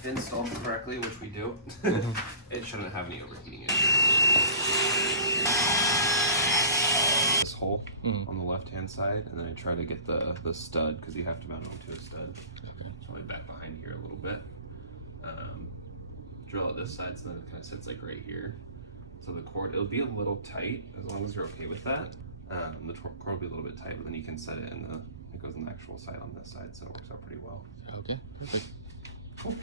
if installed correctly, which we do, it shouldn't have any overheating issues. This hole on the left-hand side, and then I try to get the stud, because you have to mount it onto a stud. Okay. Probably back behind here a little bit. Drill out this side so that it kind of sits like right here. So the cord, it'll be a little tight, as long as you're okay with that. The cord will be a little bit tight, but then you can set it in it goes on the actual side on this side, so it works out pretty well. Okay, perfect. Cool.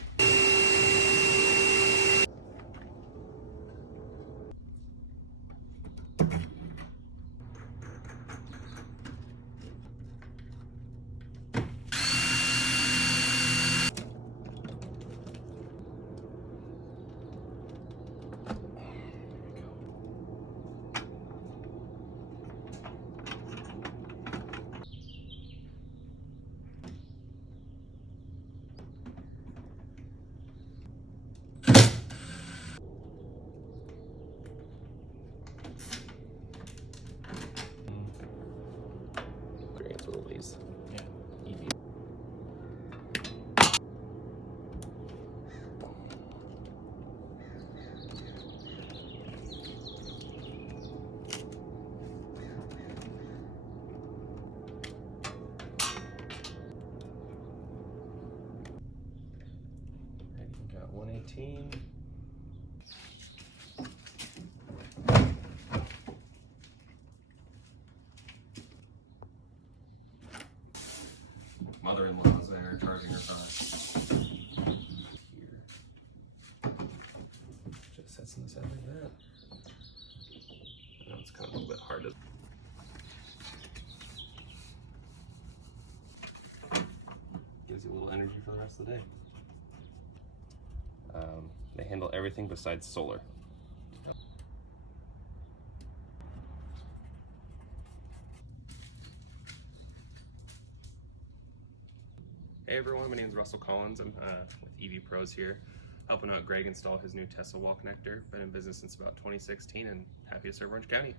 Yeah, easy. Got 118. Mother-in-law's there charging her car. Here. Just sets in the side like that. I know it's kind of a little bit hard to. Gives you a little energy for the rest of the day. They handle everything besides solar. Hey everyone, my name is Russell Collins. I'm with EV Pros here, helping out Greg install his new Tesla wall connector. Been in business since about 2016 and happy to serve Orange County.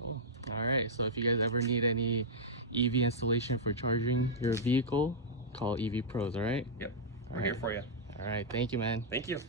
Cool. All right, so if you guys ever need any EV installation for charging your vehicle, call EV Pros, all right? Yep, we're here for you. All right, thank you, man. Thank you.